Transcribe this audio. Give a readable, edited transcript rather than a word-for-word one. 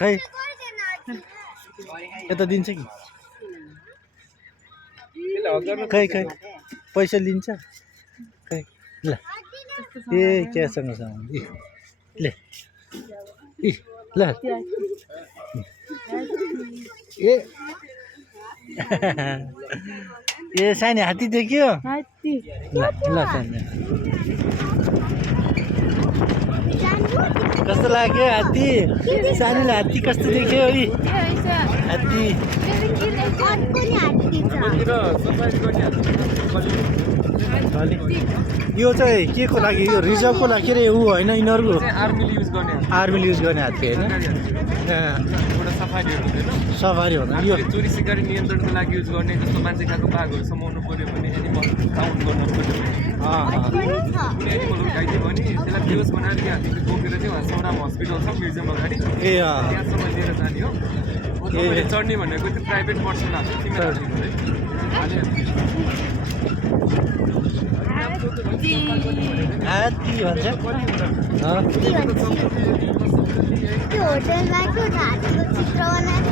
खै यता दिन्छ कि खै खै पैसा लिन्छ खै ल ए क्यासँग ले ल ए ए सानी हात्ती देख्यो ल ल सानी कस्तो लाग्यो हात्ती सानीले हात्ती कस्तो देख्यो हात्ती यो चाहिँ के को लागि यो रिजर्भको लागि के अरे ऊ होइन यिनीहरूको आर्मीले युज गर्ने हात्ती होइन सफारी भन्दा यो चोरी सिकारी नियन्त्रणको लागि युज गर्ने जस्तो मान्छे खाएको बाघहरू समाउनु पर्यो भने एनिमल काउन्ट गर्नु पर्यो भने कुनै एनिमलहरू खाइदियो भने त्यसलाई बेहोस बनाएर त्यो हात्तीले बोकेर चाहिँ उहाँ सोनाम हस्पिटल छ म्युजियम अगाडि ए त्यहाँसम्म लिएर जाने हो तपाईँले चढ्ने भनेको चाहिँ प्राइभेट पर्सन हाल्छ तिमीहरू हात्ती भन्छ त्यो होटेलमा के हात्तीको चित्र बनाएर